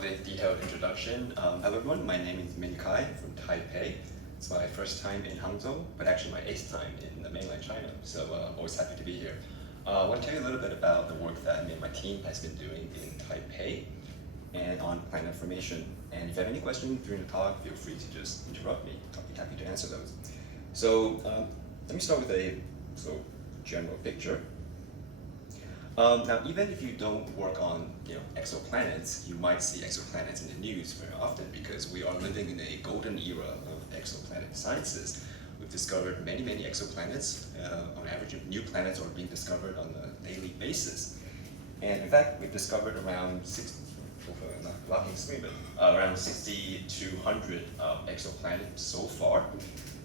with a detailed introduction. Hello everyone, my name is Min Kai from Taipei. It's my first time in Hangzhou, but actually my 8th time in the mainland China, so always happy to be here. I want to tell you a little bit about the work that me and my team has been doing in Taipei and on planet formation. And if you have any questions during the talk, feel free to just interrupt me. I'll be happy to answer those. So let me start with a general picture. Now, even if you don't work on exoplanets, you might see exoplanets in the news very often because we are living in a golden era of exoplanet sciences. We've discovered many exoplanets. On average, new planets are being discovered on a daily basis. And in fact, we've discovered around 60 to 100 exoplanets so far.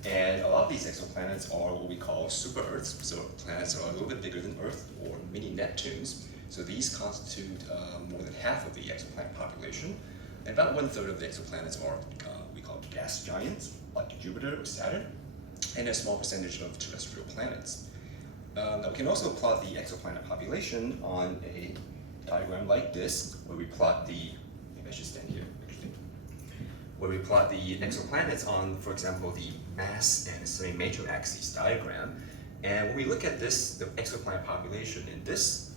And a lot of these exoplanets are what we call super-Earths, so planets that are a little bit bigger than Earth, or mini-Neptunes. So these constitute more than half of the exoplanet population. And about 1/3 of the exoplanets are we call gas giants, like Jupiter or Saturn, and a small percentage of terrestrial planets. Now we can also plot the exoplanet population on a diagram like this, where we plot maybe I should stand here, actually, where we plot the exoplanets on, for example, the mass and semi-major axes diagram. And when we look at this, the exoplanet population in this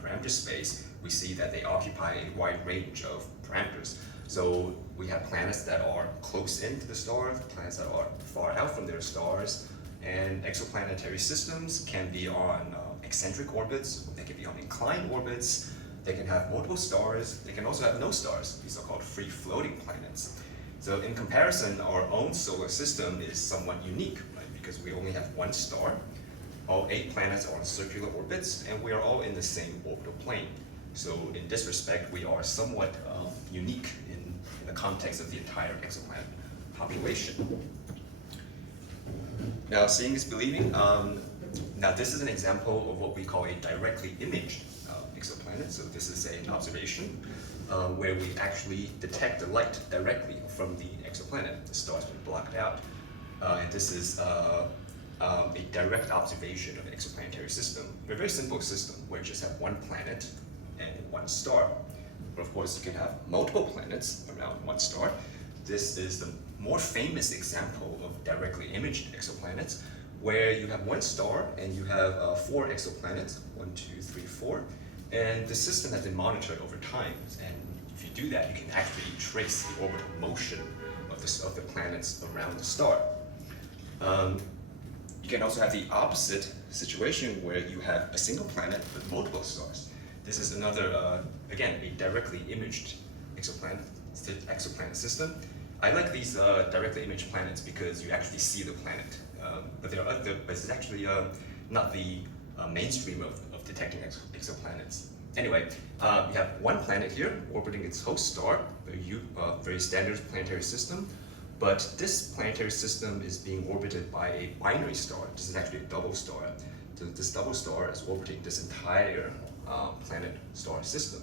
parameter space, we see that they occupy a wide range of parameters. So we have planets that are close into the stars, planets that are far out from their stars, and exoplanetary systems can be on eccentric orbits, they can be on inclined orbits, they can have multiple stars, they can also have no stars. These are called free-floating planets. So in comparison, our own solar system is somewhat unique, right? Because we only have one star. All 8 planets are on circular orbits, and we are all in the same orbital plane. So in this respect, we are somewhat unique in the context of the entire exoplanet population. Now, seeing is believing. Now, this is an example of what we call a directly imaged exoplanet. So this is an observation where we actually detect the light directly from the exoplanet. The star's been blocked out. And this is a direct observation of an exoplanetary system. A very simple system where you just have one planet and one star. But of course, you can have multiple planets around one star. This is the more famous example of directly imaged exoplanets, where you have one star and you have 4 exoplanets, 1, 2, 3, 4. And the system has been monitored over time. And if you do that, you can actually trace the orbital motion of the planets around the star. You can also have the opposite situation where you have a single planet with multiple stars. This is another, again, a directly imaged exoplanet system. I like these directly imaged planets because you actually see the planet. But it's actually not the mainstream of detecting exoplanets. Anyway, we have one planet here orbiting its host star, a very standard planetary system. But this planetary system is being orbited by a binary star. This is actually a double star. So this double star is orbiting this entire planet-star system.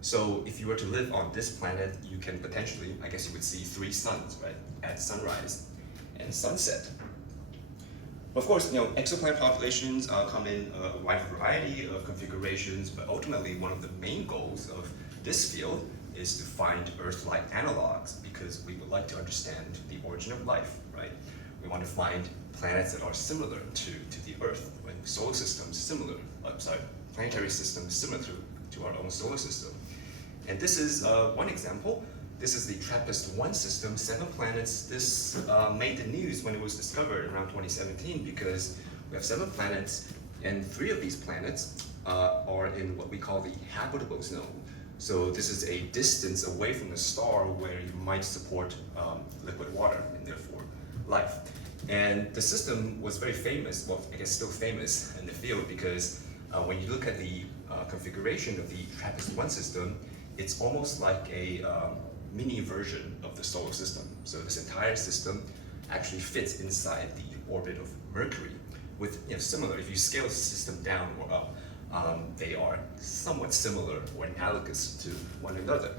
So if you were to live on this planet, you can potentially, I guess you would see 3 suns, right, at sunrise and sunset. Of course, exoplanet populations come in a wide variety of configurations, but ultimately one of the main goals of this field is to find Earth-like analogs, because we would like to understand the origin of life, right? We want to find planets that are similar to the Earth, right? Solar systems similar, planetary systems similar to our own solar system. And this is one example. This is the TRAPPIST-1 system, 7 planets. This made the news when it was discovered around 2017 because we have 7 planets, and 3 of these planets are in what we call the habitable zone. So this is a distance away from the star where you might support liquid water and therefore life. And the system was very famous, well, I guess still famous in the field, because when you look at the configuration of the TRAPPIST-1 system, it's almost like a mini version of the solar system. So this entire system actually fits inside the orbit of Mercury with similar, if you scale the system down or up, they are somewhat similar or analogous to one another.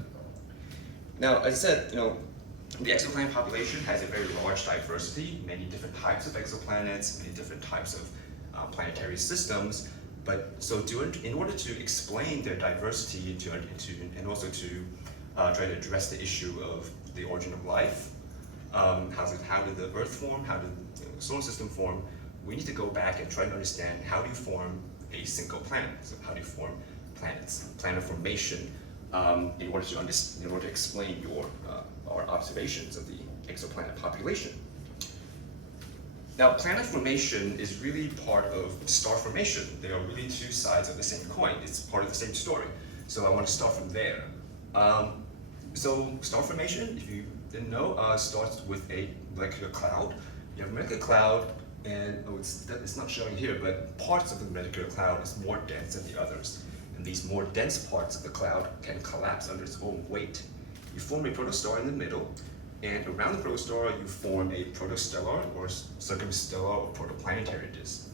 Now, as I said, the exoplanet population has a very large diversity, many different types of exoplanets, many different types of planetary systems. But so in order to explain their diversity and also to try to address the issue of the origin of life. How did the Earth form? How did the solar system form? We need to go back and try to understand how do you form a single planet. So how do you form planets? Planet formation in order to explain our observations of the exoplanet population. Now, planet formation is really part of star formation. They are really two sides of the same coin. It's part of the same story. So I want to start from there. So star formation, if you didn't know, starts with a molecular cloud. You have a molecular cloud, and it's not showing here, but parts of the molecular cloud is more dense than the others. And these more dense parts of the cloud can collapse under its own weight. You form a protostar in the middle, and around the protostar you form a protostellar or circumstellar or protoplanetary disk.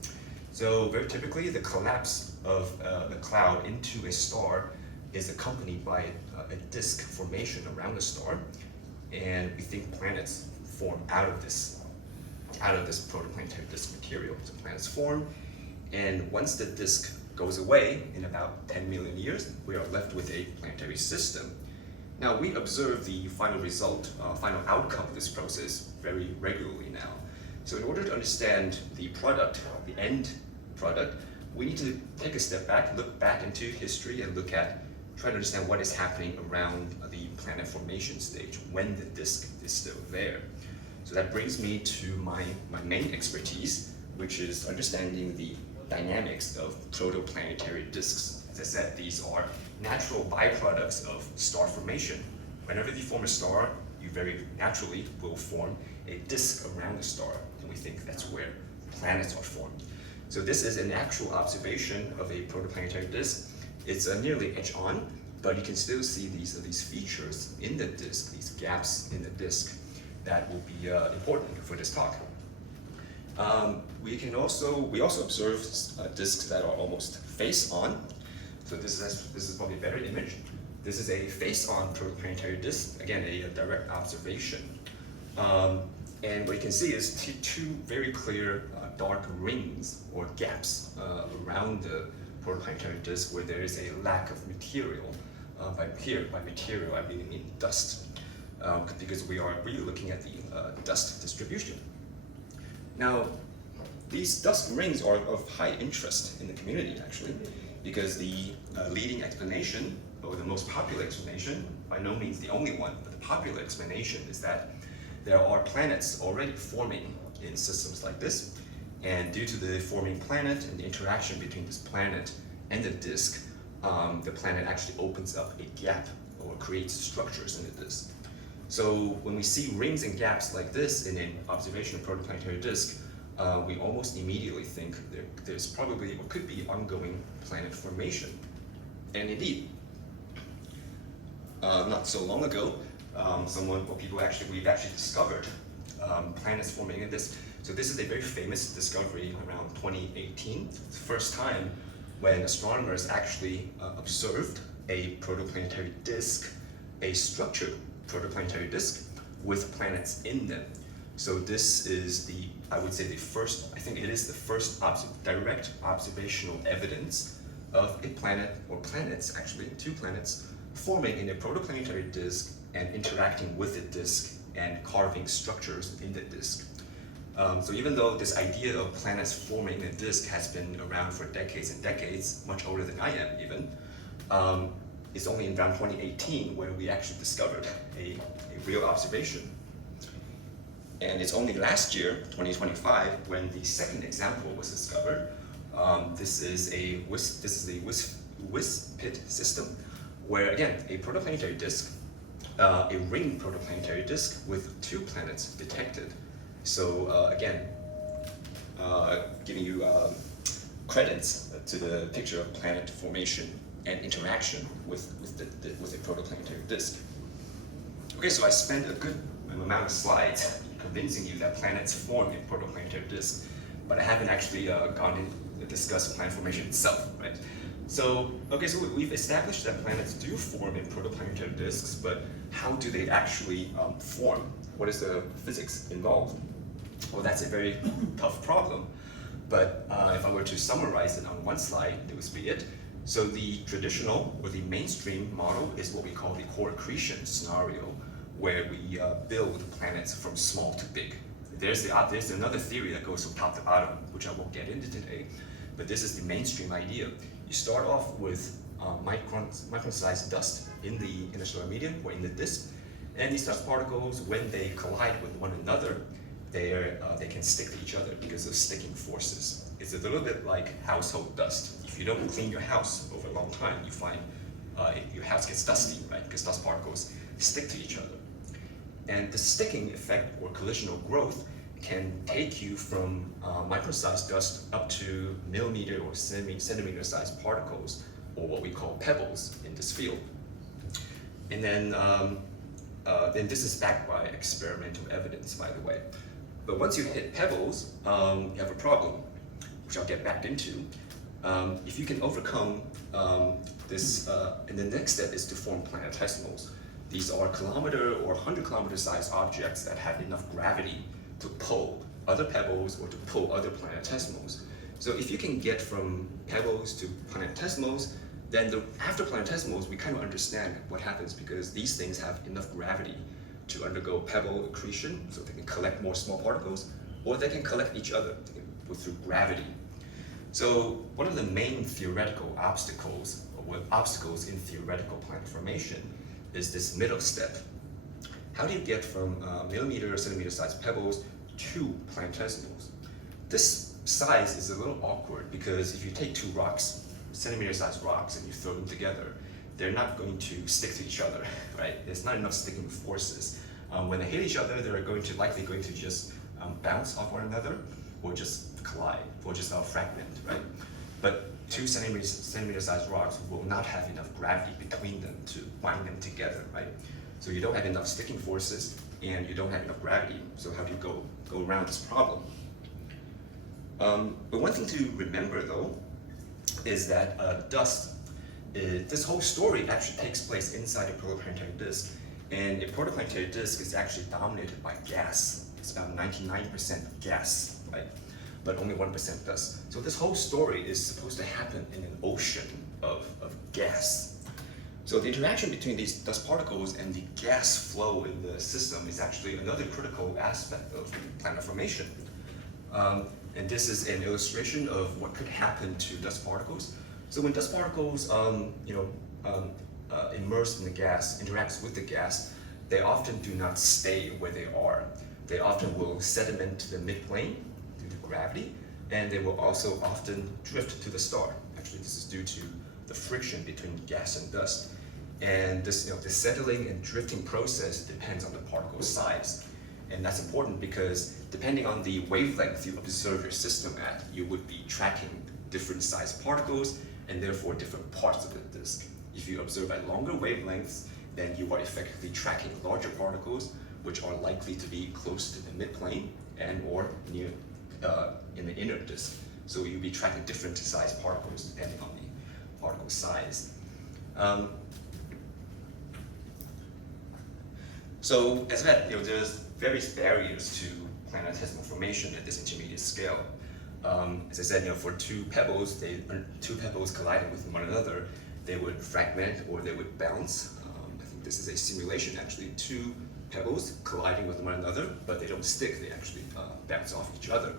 So very typically the collapse of the cloud into a star is accompanied by a disk formation around the star, and we think planets form out of this protoplanetary disk material. So planets form, and once the disk goes away in about 10 million years, we are left with a planetary system. Now, we observe the final result, final outcome of this process very regularly now. So in order to understand the product, the end product, we need to take a step back, look back into history, and try to understand what is happening around the planet formation stage when the disk is still there. So that brings me to my main expertise, which is understanding the dynamics of protoplanetary disks. As I said, these are natural byproducts of star formation. Whenever you form a star, you very naturally will form a disk around the star, and we think that's where planets are formed. So this is an actual observation of a protoplanetary disk. It's nearly edge on, but you can still see these features in the disk, these gaps in the disk, that will be important for this talk. We also observe disks that are almost face-on. So this is probably a better image. This is a face-on protoplanetary disk, again, a direct observation. And what you can see is two very clear dark rings or gaps around the protoplanetary disk where there is a lack of material. By material, I mean dust, because we are really looking at the dust distribution. Now, these dust rings are of high interest in the community, actually, because the leading explanation, or the most popular explanation, by no means the only one, but the popular explanation is that there are planets already forming in systems like this, and due to the forming planet and the interaction between this planet and the disk, the planet actually opens up a gap or creates structures in the disk. So when we see rings and gaps like this in an observation of protoplanetary disk, we almost immediately think there's probably or could be ongoing planet formation. And indeed, not so long ago, we've actually discovered planets forming in this. So this is a very famous discovery around 2018. It's the first time when astronomers actually observed a protoplanetary disk, a structured protoplanetary disk with planets in them. So this is I would say the first direct observational evidence of a planet, or planets actually, two planets, forming in a protoplanetary disk and interacting with the disk and carving structures in the disk. So even though this idea of planets forming a disk has been around for decades and decades, much older than I am even, it's only in around 2018 where we actually discovered a real observation. And it's only last year, 2025, when the second example was discovered. This is a WISPIT system, where again, a protoplanetary disk, a ring protoplanetary disk with two planets detected. So again, giving you credits to the picture of planet formation and interaction with a protoplanetary disk. Okay, so I spent a good amount of slides convincing you that planets form in protoplanetary disks, but I haven't actually gone in to discuss planet formation itself, right? So, okay, so we've established that planets do form in protoplanetary disks, but how do they actually form? What is the physics involved? Well, that's a very tough problem, but if I were to summarize it on one slide, it would be it. So the traditional or the mainstream model is what we call the core accretion scenario, where we build planets from small to big. There's another theory that goes from top to bottom, which I won't get into today, but this is the mainstream idea. You start off with micron-sized dust in the interstellar medium or in the disk, and these dust particles, when they collide with one another, they can stick to each other because of sticking forces. It's a little bit like household dust. If you don't clean your house over a long time, you find your house gets dusty, right? Because dust particles stick to each other. And the sticking effect or collisional growth can take you from micro-sized dust up to millimeter or centimeter-sized particles, or what we call pebbles in this field. And then this is backed by experimental evidence, by the way. But once you hit pebbles, you have a problem, which I'll get back into. If you can overcome this, and the next step is to form planetesimals. These are kilometer or 100-kilometer sized objects that have enough gravity to pull other pebbles or to pull other planetesimals. So if you can get from pebbles to planetesimals, then after planetesimals, we kind of understand what happens, because these things have enough gravity to undergo pebble accretion, so they can collect more small particles, or they can collect each other through gravity. So one of the main theoretical obstacles, or obstacles in theoretical planet formation, is this middle step. How do you get from millimeter or centimeter sized pebbles to planetesimals? This size is a little awkward, because if you take two rocks, centimeter sized rocks, and you throw them together, they're not going to stick to each other, right? There's not enough sticking forces. When they hit each other, they're likely going to just bounce off one another, or just collide, or just fragment, right? But two centimeter sized rocks will not have enough gravity between them to bind them together, right? So you don't have enough sticking forces, and you don't have enough gravity. So how do you go around this problem? But one thing to remember, though, is that this whole story actually takes place inside a protoplanetary disk, and a protoplanetary disk is actually dominated by gas. It's about 99% gas, right? But only 1% dust. So this whole story is supposed to happen in an ocean of gas. So the interaction between these dust particles and the gas flow in the system is actually another critical aspect of planet formation. And this is an illustration of what could happen to dust particles. So when dust particles immersed in the gas, interacts with the gas, they often do not stay where they are. They often will sediment to the midplane due to gravity, and they will also often drift to the star. Actually, this is due to the friction between gas and dust. And this, the settling and drifting process depends on the particle size. And that's important because depending on the wavelength you observe your system at, you would be tracking different sized particles and therefore different parts of the disk. If you observe at longer wavelengths, then you are effectively tracking larger particles, which are likely to be close to the midplane and or near in the inner disk. So you'll be tracking different sized particles depending on the particle size. So as I said, there's various barriers to planetesimal formation at this intermediate scale. As I said, for two pebbles colliding with one another, they would fragment or they would bounce. I think this is a simulation actually. Two pebbles colliding with one another, but they don't stick, they actually bounce off each other.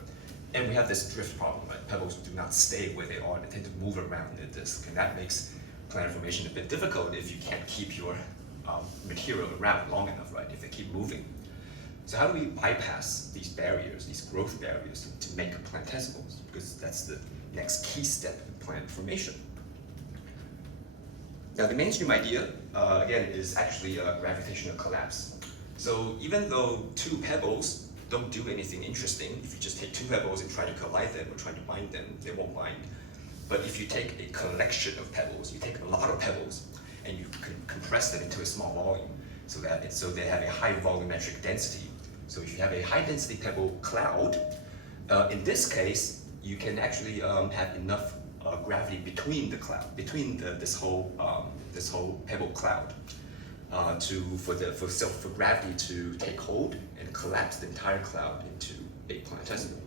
And we have this drift problem, right? Pebbles do not stay where they are, they tend to move around the disk, and that makes planet formation a bit difficult if you can't keep your material around long enough, right? If they keep moving. So how do we bypass these barriers, these growth barriers, to make planetesimals? Because that's the next key step in planet formation. Now the mainstream idea, again, is actually a gravitational collapse. So even though two pebbles don't do anything interesting, if you just take two pebbles and try to collide them or try to bind them, they won't bind. But if you take a collection of pebbles, you take a lot of pebbles, and you can compress them into a small volume so they have a high volumetric density. So if you have a high density pebble cloud, in this case, you can actually have enough gravity between the cloud, between this whole pebble cloud, for gravity to take hold and collapse the entire cloud into a planetesimal.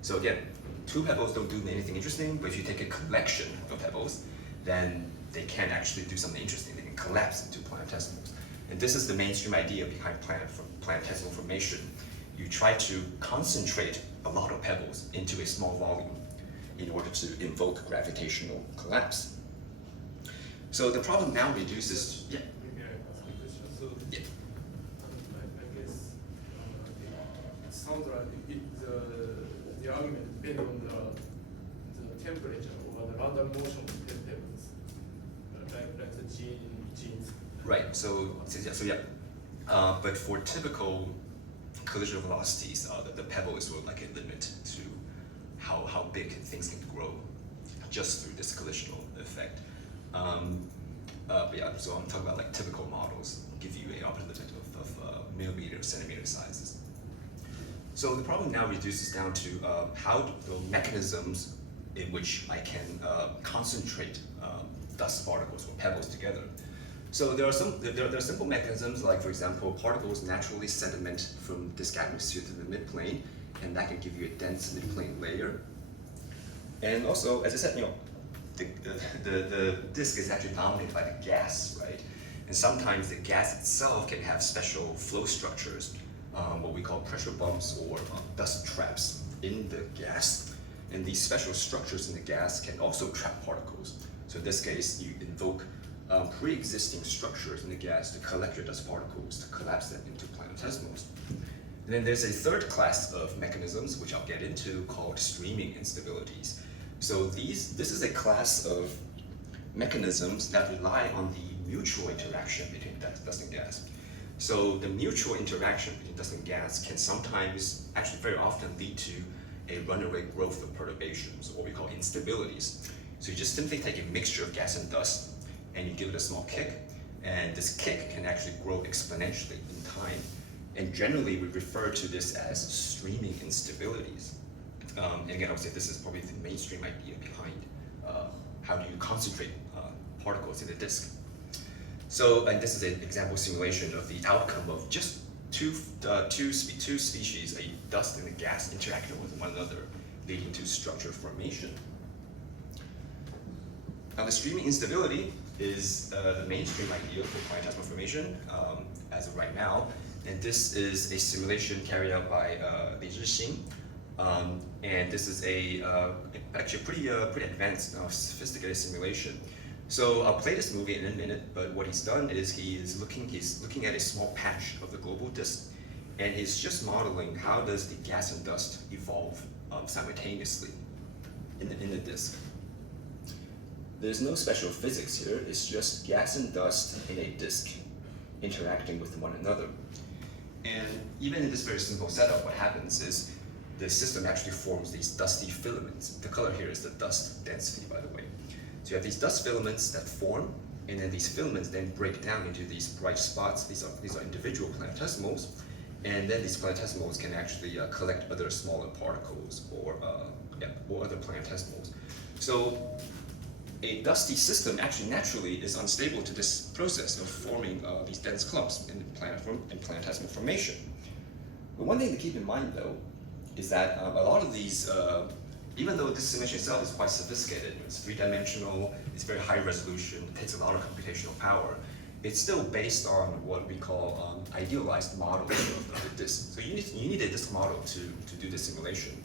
So again, two pebbles don't do anything interesting, but if you take a collection of pebbles, then they can actually do something interesting. They can collapse into planetesimals. And this is the mainstream idea behind planetesimal formation. You try to concentrate a lot of pebbles into a small volume in order to invoke gravitational collapse. So the problem now reduces, yeah. Maybe I ask a question. So Yeah. I guess it sounds like the argument depends on the temperature or the random motion of the pebbles, like the genes. Right. So yeah. But for typical collision velocities, the pebble is sort of like a limit to how big things can grow just through this collisional effect. But yeah, so I'm talking about like typical models give you a upper limit of millimeter, centimeter sizes. So the problem now reduces down to how the mechanisms in which I can concentrate dust particles or pebbles together. So there are simple mechanisms, like for example, particles naturally sediment from disk atmosphere to the midplane, and that can give you a dense midplane layer. And also, as I said, the disk is actually dominated by the gas, right? And sometimes the gas itself can have special flow structures, what we call pressure bumps or dust traps in the gas. And these special structures in the gas can also trap particles. So in this case, you invoke pre-existing structures in the gas to collect your dust particles, to collapse them into planetesimals. And then there's a third class of mechanisms, which I'll get into, called streaming instabilities. So this is a class of mechanisms that rely on the mutual interaction between dust and gas. So the mutual interaction between dust and gas can sometimes, actually very often, lead to a runaway growth of perturbations, or what we call instabilities. So you just simply take a mixture of gas and dust, and you give it a small kick, and this kick can actually grow exponentially in time. And generally, we refer to this as streaming instabilities. And again, I would say this is probably the mainstream idea behind how do you concentrate particles in a disk. So, and this is an example simulation of the outcome of just two species, a dust and a gas, interacting with one another, leading to structure formation. Now, the streaming instability is the mainstream idea for planetesimal formation as of right now. And this is a simulation carried out by Zhejiang. And this is actually a pretty advanced, sophisticated simulation. So I'll play this movie in a minute, but what he's done is he's looking at a small patch of the global disk, and he's just modeling how does the gas and dust evolve simultaneously in the disk. There's no special physics here, it's just gas and dust in a disk interacting with one another. And even in this very simple setup, what happens is the system actually forms these dusty filaments. The color here is the dust density, by the way. So you have these dust filaments that form, and then these filaments then break down into these bright spots. These are individual planetesimals, and then these planetesimals can actually collect other smaller particles or other planetesimals. So a dusty system actually naturally is unstable to this process of forming these dense clumps in planetesimal formation. But one thing to keep in mind, though, is that a lot of these, even though this simulation itself is quite sophisticated, it's three-dimensional, it's very high resolution, it takes a lot of computational power, it's still based on what we call idealized models of the disk. So you need a disk model to do this simulation.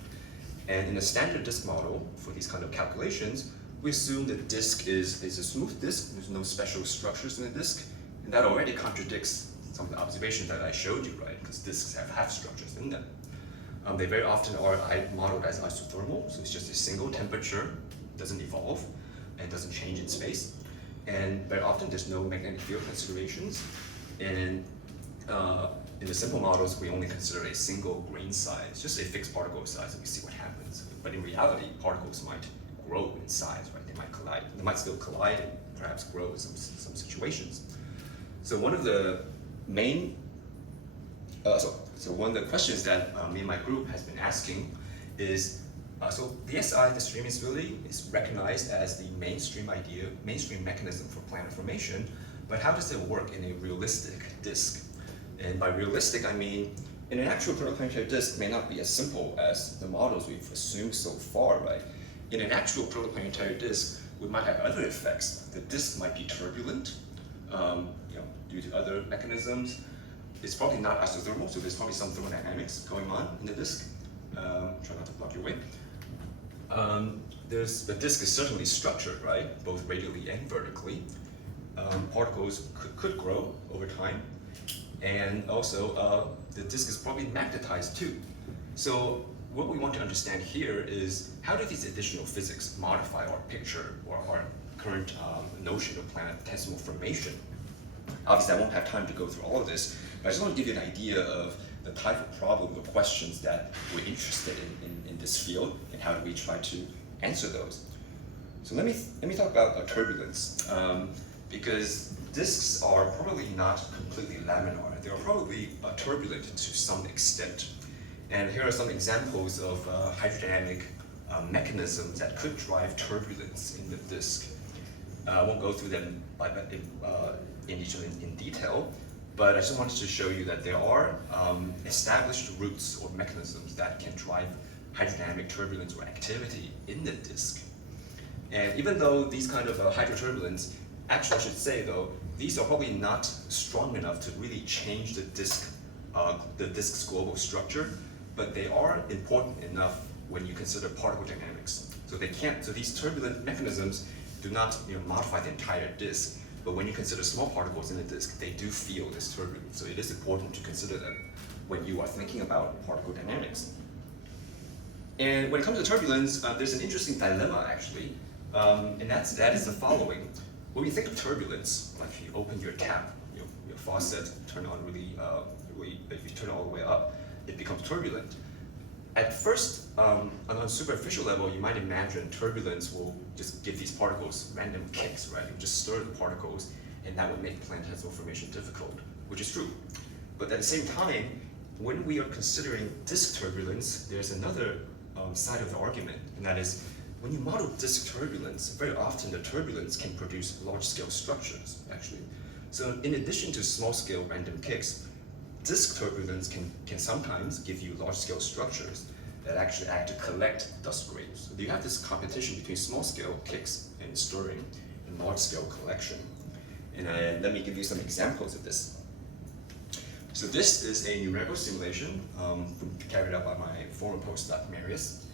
And in a standard disk model for these kind of calculations, we assume the disk is a smooth disk, there's no special structures in the disk, and that already contradicts some of the observations that I showed you, right? Because disks have half structures in them. They very often are modeled as isothermal, so it's just a single temperature, doesn't evolve, and doesn't change in space. And very often there's no magnetic field considerations. And in the simple models, we only consider a single grain size, just a fixed particle size, and we see what happens. But in reality, particles might grow in size, right? They might collide. They might still collide and perhaps grow in some situations. So one of the main So one of the questions that me and my group has been asking is, so the SI, the streaming instability, is recognized as the mainstream mechanism for planet formation, but how does it work in a realistic disk? And by realistic, I mean, in an actual protoplanetary disk, it may not be as simple as the models we've assumed so far, right? In an actual protoplanetary disk, we might have other effects. The disk might be turbulent, due to other mechanisms. It's probably not isothermal, so there's probably some thermodynamics going on in the disk. Try not to block your way. The disk is certainly structured, right? Both radially and vertically. Particles could grow over time. And also, the disk is probably magnetized too. So what we want to understand here is how do these additional physics modify our picture or our current notion of planetesimal formation? Obviously, I won't have time to go through all of this, but I just want to give you an idea of the type of problem or questions that we're interested in this field and how do we try to answer those. So let me talk about turbulence, because disks are probably not completely laminar. They are probably turbulent to some extent. And here are some examples of hydrodynamic mechanisms that could drive turbulence in the disk. I won't go through them in detail, but I just wanted to show you that there are established routes or mechanisms that can drive hydrodynamic turbulence or activity in the disk. And even though these kind of hydroturbulence, actually I should say though, these are probably not strong enough to really change the disk's global structure, but they are important enough when you consider particle dynamics. So these turbulent mechanisms do not modify the entire disk, but when you consider small particles in the disk, they do feel this turbulence. So it is important to consider them when you are thinking about particle dynamics. And when it comes to turbulence, there's an interesting dilemma actually, and that is the following. When we think of turbulence, like if you open your tap, your faucet, turn on if you turn it all the way up, it becomes turbulent. At first, on a superficial level, you might imagine turbulence will just give these particles random kicks, right? It would just stir the particles, and that would make planetesimal formation difficult, which is true. But at the same time, when we are considering disk turbulence, there's another side of the argument, and that is, when you model disk turbulence, very often the turbulence can produce large-scale structures, actually. So in addition to small-scale random kicks, disk turbulence can sometimes give you large-scale structures that actually act to collect dust grains. So you have this competition between small-scale kicks and stirring and large-scale collection. And let me give you some examples of this. So this is a numerical simulation carried out by my former postdoc, Marius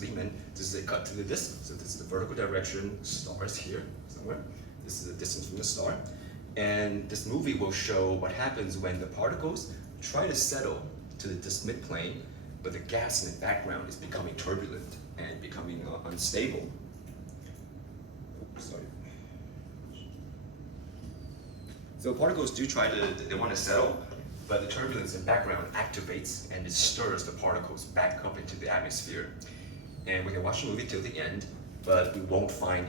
Lehman. This is a cut to the disk. So this is the vertical direction, stars here somewhere. This is the distance from the star. And this movie will show what happens when the particles try to settle to the disk midplane, but the gas in the background is becoming turbulent and becoming unstable. Oops, sorry. So particles do they want to settle, but the turbulence in the background activates and it stirs the particles back up into the atmosphere. And we can watch the movie till the end, but we won't find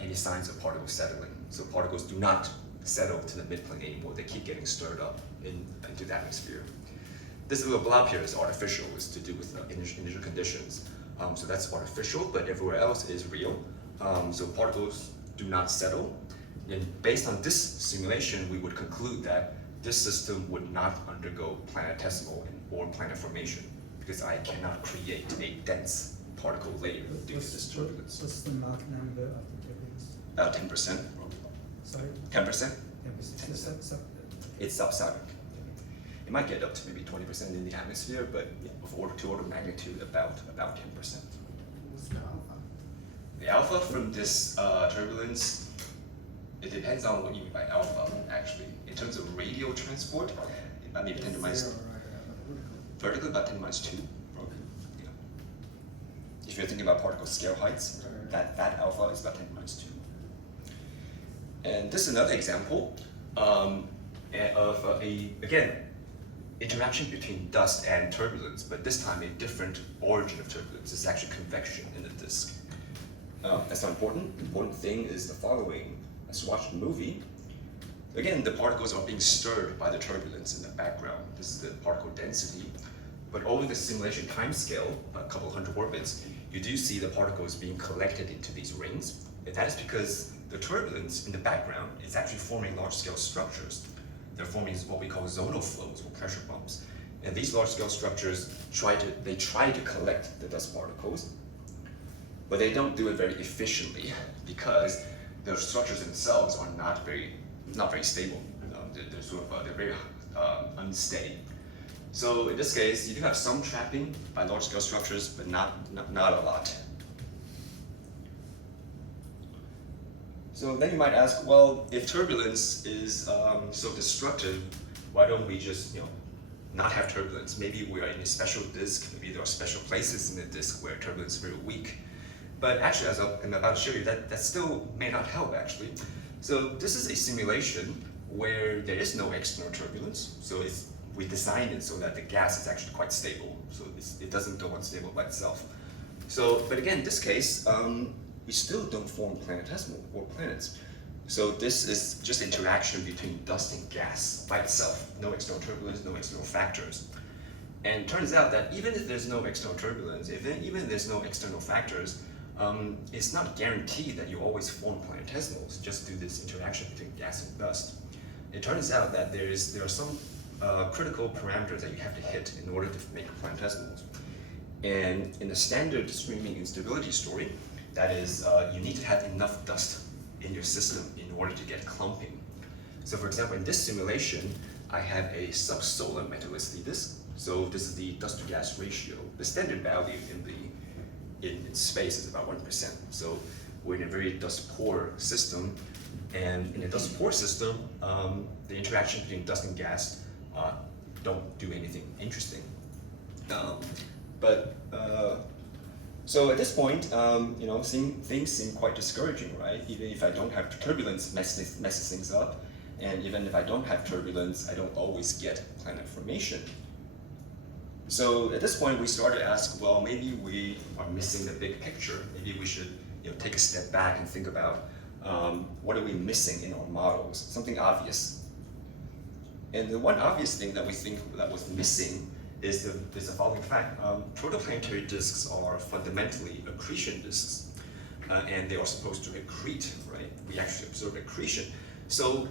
any signs of particles settling. So particles do not settle to the midplane anymore. They keep getting stirred up into the atmosphere. This little blob here is artificial. It's to do with initial conditions. So that's artificial, but everywhere else is real. So particles do not settle. And based on this simulation, we would conclude that this system would not undergo planetesimal or planet formation because I cannot create a dense particle layer due to this turbulence. What's the Mach number of the turbulence? About 10%. Sorry? 10%? 10%. It's subsonic. It might get up to maybe 20% in the atmosphere, but of two order of magnitude, about 10%. What's the alpha? The alpha from this turbulence, it depends on what you mean by alpha, actually. In terms of radial transport, maybe 10 to minus, vertical about 10 to minus 2. Yeah. If you're thinking about particle scale heights, that alpha is about 10 to minus 2. And this is another example of again, interaction between dust and turbulence, but this time a different origin of turbulence. It's actually convection in the disk. That's not important. The important thing is the following. Let's watch the movie. Again, the particles are being stirred by the turbulence in the background. This is the particle density. But over the simulation timescale, a couple hundred orbits, you do see the particles being collected into these rings. And that is because the turbulence in the background is actually forming large-scale structures. They're forming what we call zonal flows or pressure bumps. And these large-scale structures try to collect the dust particles. but they don't do it very efficiently because the structures themselves are not very stable. They're sort of they're very unsteady. So in this case, you do have some trapping by large-scale structures, but not a lot. So then you might ask, well, if turbulence is so destructive, why don't we just not have turbulence? Maybe we are in a special disk. Maybe there are special places in the disk where turbulence is very weak. But actually, as I'm about to show you, that still may not help actually. So this is a simulation where there is no external turbulence. So we designed it so that the gas is actually quite stable. So it doesn't go unstable by itself. So, but again, in this case, we still don't form planetesimal or planets. So this is just interaction between dust and gas by itself. No external turbulence, no external factors. And it turns out that even if there's no external turbulence, even if there's no external factors, it's not guaranteed that you always form planetesimals just through this interaction between gas and dust. It turns out that there are some critical parameters that you have to hit in order to make planetesimals. And in the standard streaming instability story, that is, you need to have enough dust in your system in order to get clumping. So for example, in this simulation, I have a subsolar metallicity disk. So this is the dust to gas ratio. The standard value in space is about 1%. So we're in a very dust poor system. And in a dust poor system, the interaction between dust and gas don't do anything interesting. So at this point, things seem quite discouraging, right? Even if I don't have turbulence, messes things up, and even if I don't have turbulence, I don't always get planet formation. So at this point, we started to ask, well, maybe we are missing the big picture. Maybe we should, take a step back and think about what are we missing in our models? Something obvious. And the one obvious thing that we think that was missing is the following fact. Protoplanetary disks are fundamentally accretion disks, and they are supposed to accrete, right? We actually observe accretion. So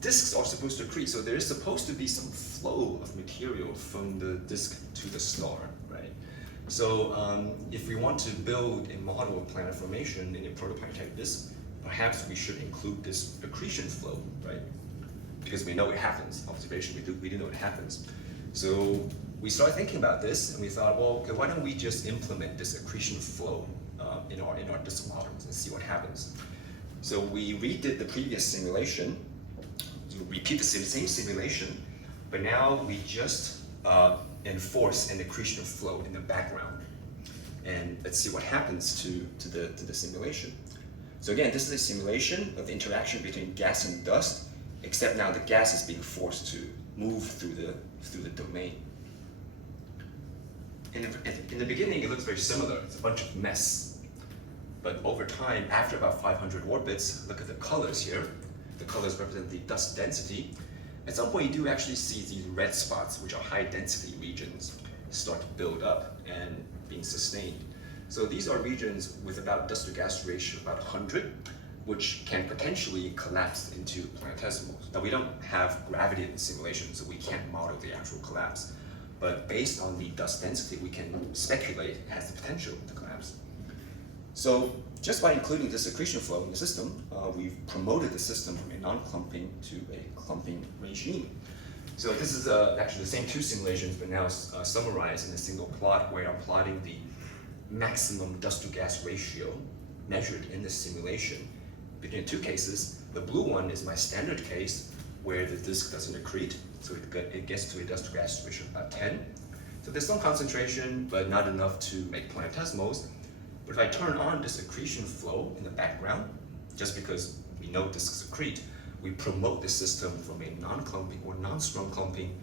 disks are supposed to accrete, so there is supposed to be some flow of material from the disk to the star, right? So if we want to build a model of planet formation in a protoplanetary disk, perhaps we should include this accretion flow, right? Because we know it happens. Observation, we do know it happens. So we started thinking about this, and we thought, well, okay, why don't we just implement this accretion flow in our disk models and see what happens? So we redid the previous simulation, to repeat the same simulation, but now we just enforce an accretion flow in the background, and let's see what happens to the simulation. So again, this is a simulation of the interaction between gas and dust, except now the gas is being forced to move through the domain. In the beginning, it looks very similar. It's a bunch of mess. But over time, after about 500 orbits, look at the colors here. The colors represent the dust density. At some point, you do actually see these red spots, which are high density regions, start to build up and being sustained. So these are regions with about dust to gas ratio of about 100, which can potentially collapse into planetesimals. Now we don't have gravity in the simulation, so we can't model the actual collapse. But based on the dust density, we can speculate it has the potential to collapse. So just by including this accretion flow in the system, we've promoted the system from a non-clumping to a clumping regime. So this is actually the same two simulations, but now summarized in a single plot where I'm plotting the maximum dust to gas ratio measured in this simulation between two cases. The blue one is my standard case where the disk doesn't accrete, so it gets to a dust to gas ratio of about 10. So there's some concentration, but not enough to make planetesimals. But if I turn on this accretion flow in the background, just because we know disks accrete, we promote the system from a non-clumping or non-strong clumping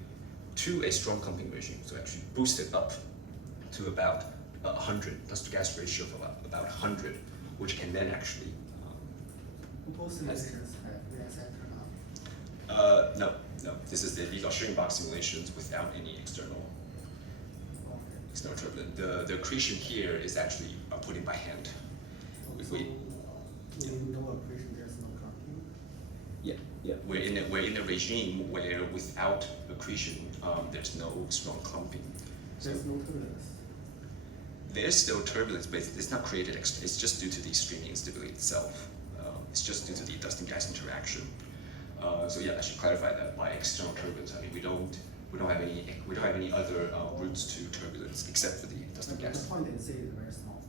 to a strong clumping regime. So actually boost it up to about 100, dust to gas ratio of about 100, which can then actually Both simulations have VSI turn on. No. These are string box simulations without any external turbulence. The accretion here is actually put in by hand. So, no accretion, there's no clumping? Yeah. We're in a regime where without accretion, there's no strong clumping. There's no turbulence? there's still turbulence, but it's not created, it's just due to the streaming instability itself. It's just due to the dust and gas interaction. So yeah, I should clarify that by external turbulence. I mean, we don't have any other routes to turbulence except for the dust and gas. The point in Z is very small.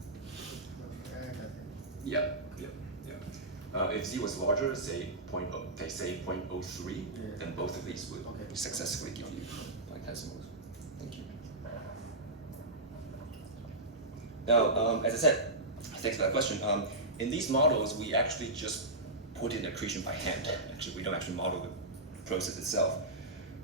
Yeah, yeah, yeah. If Z was larger, say 0.03, then both of these would successfully give you planetesimals. Thank you. Now, as I said, thanks for that question. In these models, we actually just put in accretion by hand. Actually, we don't actually model the process itself.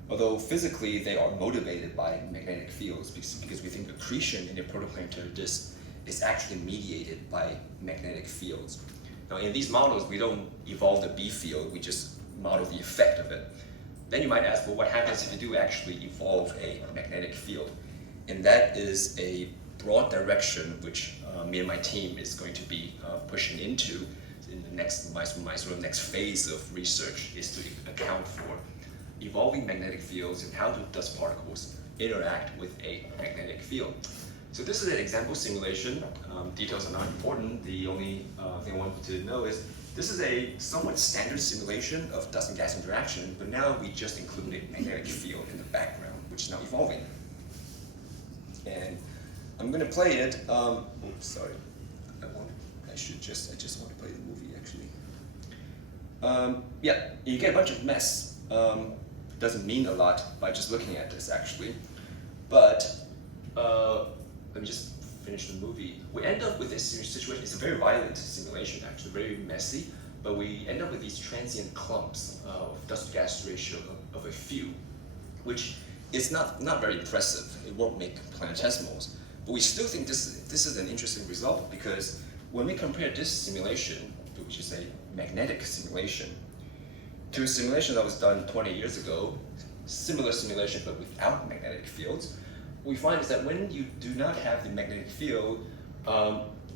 Although physically, they are motivated by magnetic fields because we think accretion in a protoplanetary disk is actually mediated by magnetic fields. Now, in these models, we don't evolve the B field, we just model the effect of it. Then you might ask, well, what happens if you do actually evolve a magnetic field? And that is a broad direction which me and my team is going to be pushing into in the next, my sort of next phase of research is to account for evolving magnetic fields and how do dust particles interact with a magnetic field. So this is an example simulation. Details are not important. The only thing I want you to know is this is a somewhat standard simulation of dust and gas interaction, but now we just include a magnetic field in the background, which is now evolving. And I'm going to play it. Oops, sorry. I just want to play the movie actually. Yeah, you get a bunch of mess. Doesn't mean a lot by just looking at this actually, but let me just finish the movie. We end up with this situation. It's a very violent simulation actually, very messy, but we end up with these transient clumps of dust-gas ratio of a few, which is not very impressive. It won't make planetesimals, but we still think this is an interesting result because when we compare this simulation, which is a magnetic simulation, to a simulation that was done 20 years ago, similar simulation but without magnetic fields, we find is that when you do not have the magnetic field,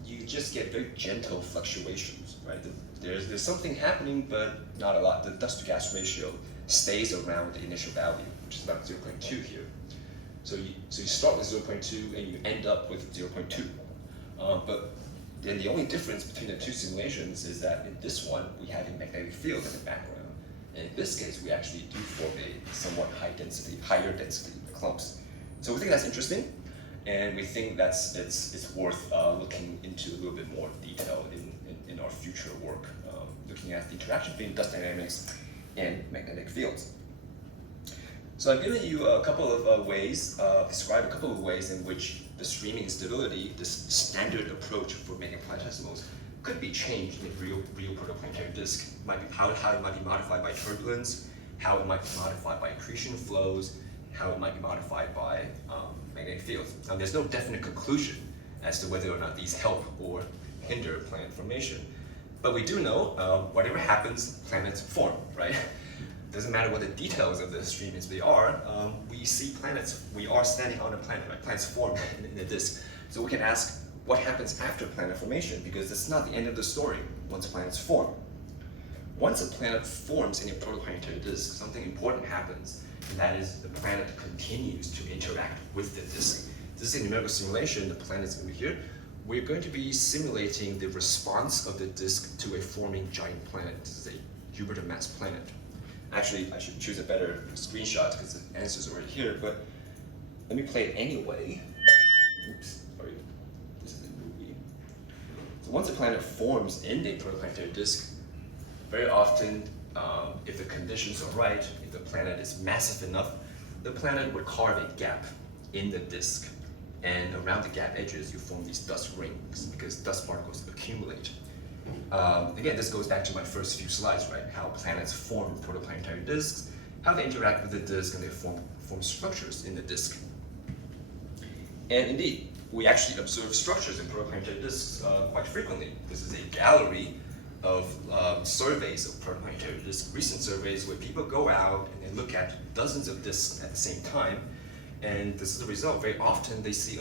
you just get very gentle fluctuations, right? There's something happening, but not a lot. The dust-to-gas ratio stays around the initial value, which is about 0.2 here. So you start with 0.2 and you end up with 0.2. But then the only difference between the two simulations is that in this one, we have a magnetic field in the background. And in this case, we actually do form a somewhat higher density clumps. So we think that's interesting, and we think it's worth looking into a little bit more detail in our future work, looking at the interaction between dust dynamics and magnetic fields. So I've given you a couple of ways, described a couple of ways in which the streaming instability, this standard approach for making planetesimals, could be changed in a real protoplanetary disk. How it might be modified by turbulence, how it might be modified by accretion flows, how it might be modified by magnetic fields. Now, there's no definite conclusion as to whether or not these help or hinder planet formation. But we do know whatever happens, planets form, right? Doesn't matter what the details of the stream is, we see planets, we are standing on a planet, right? Planets form in a disk. So we can ask what happens after planet formation, because it's not the end of the story once planets form. Once a planet forms in a protoplanetary disk, something important happens, and that is the planet continues to interact with the disk. This is a numerical simulation, the planet's over here. We're going to be simulating the response of the disk to a forming giant planet. This is a Jupiter mass planet. Actually, I should choose a better screenshot because the answer's already here, but let me play it anyway. Oops, sorry, this is a movie. So once a planet forms in the protoplanetary disk, very often, if the conditions are right, if the planet is massive enough, the planet would carve a gap in the disk. And around the gap edges, you form these dust rings because dust particles accumulate. Again, this goes back to my first few slides, right? How planets form protoplanetary disks, how they interact with the disk, and they form structures in the disk. And indeed, we actually observe structures in protoplanetary disks quite frequently. This is a gallery of surveys of protoplanetary disks, recent surveys where people go out and they look at dozens of disks at the same time. And this is the result. Very often they see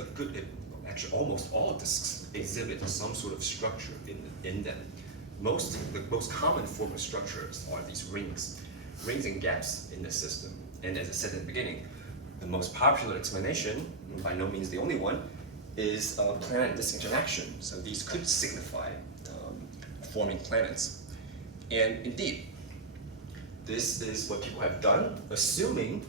actually almost all disks exhibit some sort of structure in them. The most common form of structures are these rings and gaps in the system. And as I said in the beginning, the most popular explanation, by no means the only one, is planet and disk interaction. So these could signify forming planets. And indeed, this is what people have done, assuming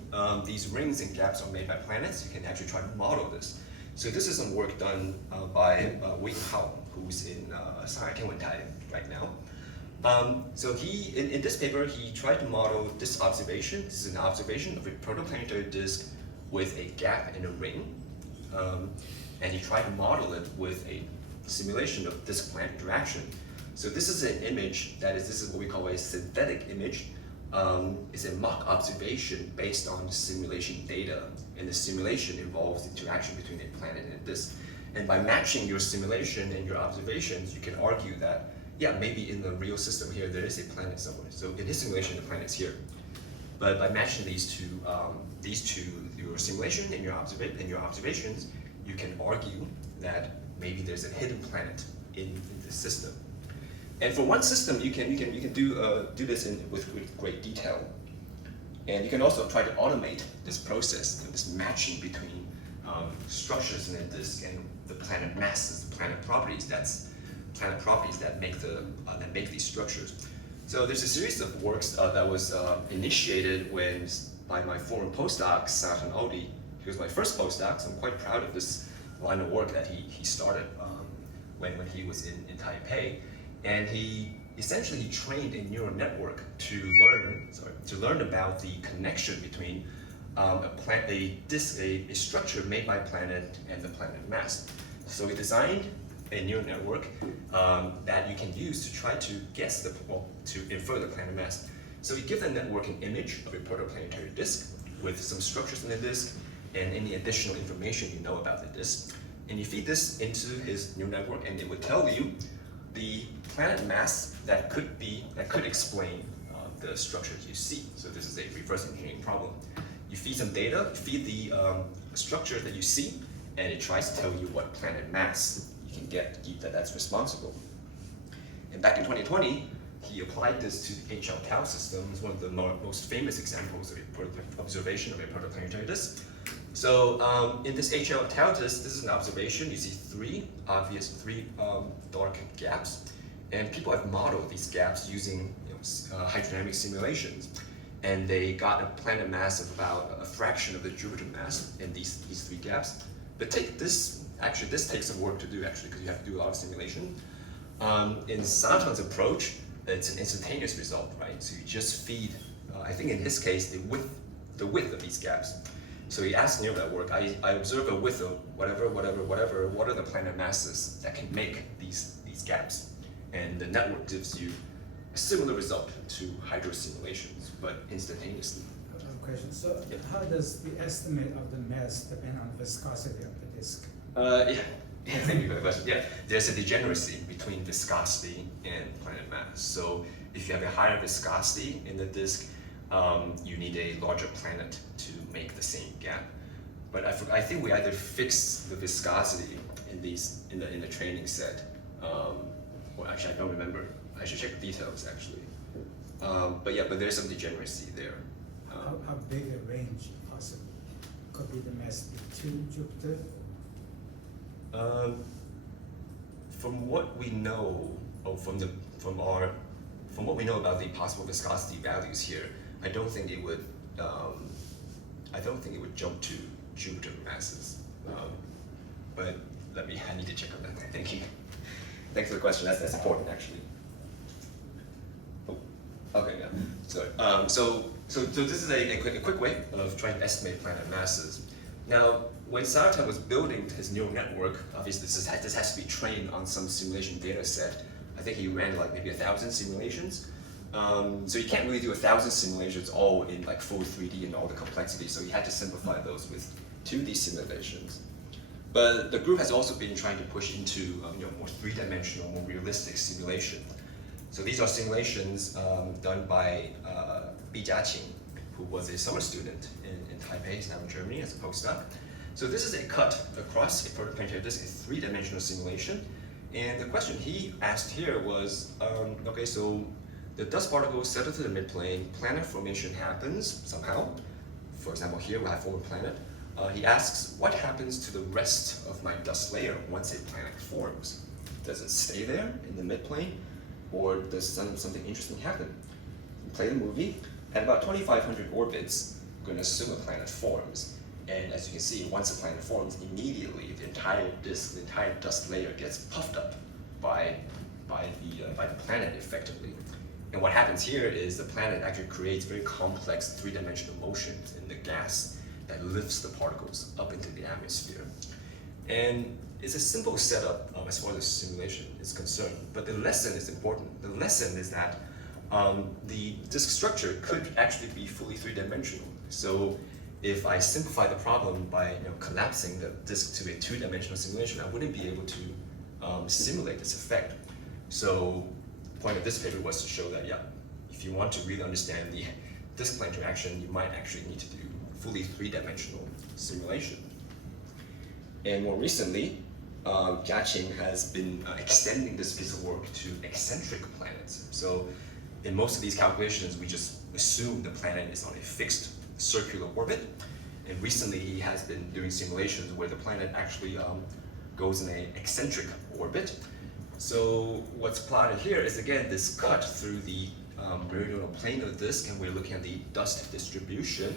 these rings and gaps are made by planets. You can actually try to model this. So this is some work done by Wei Hao, who's in Shanghai Tianwentai right now. So he, in this paper, he tried to model this observation. This is an observation of a protoplanetary disk with a gap and a ring. And he tried to model it with a simulation of disk-planet interaction. So this is an image this is what we call a synthetic image. It's a mock observation based on simulation data. And the simulation involves interaction between a planet and a disk. And by matching your simulation and your observations, you can argue that, yeah, maybe in the real system here, there is a planet somewhere. So in his simulation, the planet's here. But by matching these two, your simulation and your observations, you can argue that maybe there's a hidden planet in this system. And for one system, you can do this with great detail. And you can also try to automate this process, this matching between structures in a disk and the planet masses, the planet properties. That's planet properties that make these structures. So there's a series of works that was initiated by my former postdoc, Satan Odi. He was my first postdoc, so I'm quite proud of this line of work that he started when he was in Taipei. And he essentially trained a neural network to learn about the connection between a structure made by a planet and the planet mass. So he designed a neural network that you can use to try to guess to infer the planet mass. So you give the network an image of a protoplanetary disk with some structures in the disk and any additional information you know about the disk. And you feed this into his neural network, and it would tell you the planet mass that could explain the structures you see. So this is a reverse engineering problem. You feed some data, feed the structure that you see, and it tries to tell you what planet mass you can get that's responsible. And back in 2020, he applied this to the HL Tau system. It's one of the most famous examples of observation of a protoplanetary disk. So in this HL Tau disk, this is an observation. You see three dark gaps, and people have modeled these gaps using hydrodynamic simulations, and they got a planet mass of about a fraction of the Jupiter mass in these three gaps. But this takes some work to do actually, because you have to do a lot of simulation. In Satan's approach, it's an instantaneous result, right? So you just feed, I think in his case, the width of these gaps. So he asked neural network, I observe a width of whatever, what are the planet masses that can make these gaps? And the network gives you a similar result to hydro simulations, but instantaneously. Question. So yeah. How does the estimate of the mass depend on the viscosity of the disk? Yeah, thank you for the question. Yeah, there's a degeneracy between viscosity and planet mass. So if you have a higher viscosity in the disk, you need a larger planet to make the same gap. But I think we either fix the viscosity in the training set. Well, actually, I don't remember. I should check the details actually. But there's some degeneracy there. How big a range possibly? Could be the mass to Jupiter? From what we know, from what we know about the possible viscosity values here, I don't think it would jump to Jupiter masses. But I need to check on that. Thank you. Thanks for the question. That's important actually. Oh, okay, yeah. So this is a quick way of trying to estimate planet masses. Now, when Saratan was building his neural network, obviously this has to be trained on some simulation data set. I think he ran like maybe 1,000 simulations. So you can't really do 1,000 simulations all in like full 3D and all the complexity. So he had to simplify those with 2D simulations. But the group has also been trying to push into more three-dimensional, more realistic simulation. So these are simulations done by Bi Jiaqing, who was a summer student in Taipei, he's now in Germany as a postdoc. So this is a cut across a protoplanetary disk, a three-dimensional simulation. And the question he asked here was, okay, so the dust particles settle to the midplane, planet formation happens somehow. For example, here we have formed a planet. he asks, what happens to the rest of my dust layer once a planet forms? Does it stay there in the midplane, or does something interesting happen? You play the movie, at about 2,500 orbits, we're going to assume a planet forms. And as you can see, once a planet forms, immediately the entire disk, the entire dust layer gets puffed up by the planet effectively. And what happens here is the planet actually creates very complex three-dimensional motions in the gas that lifts the particles up into the atmosphere. And it's a simple setup as far as the simulation is concerned, but the lesson is important. The lesson is that the disk structure could actually be fully three-dimensional. So if I simplify the problem by collapsing the disk to a two-dimensional simulation, I wouldn't be able to simulate this effect. So the point of this paper was to show that, yeah, if you want to really understand the disk plane interaction, you might actually need to do fully three-dimensional simulation. And more recently, Zhejiang has been extending this piece of work to eccentric planets. So in most of these calculations, we just assume the planet is on a fixed circular orbit. And recently, he has been doing simulations where the planet actually goes in an eccentric orbit. So what's plotted here is, again, this cut through the meridional plane of the disk, and we're looking at the dust distribution.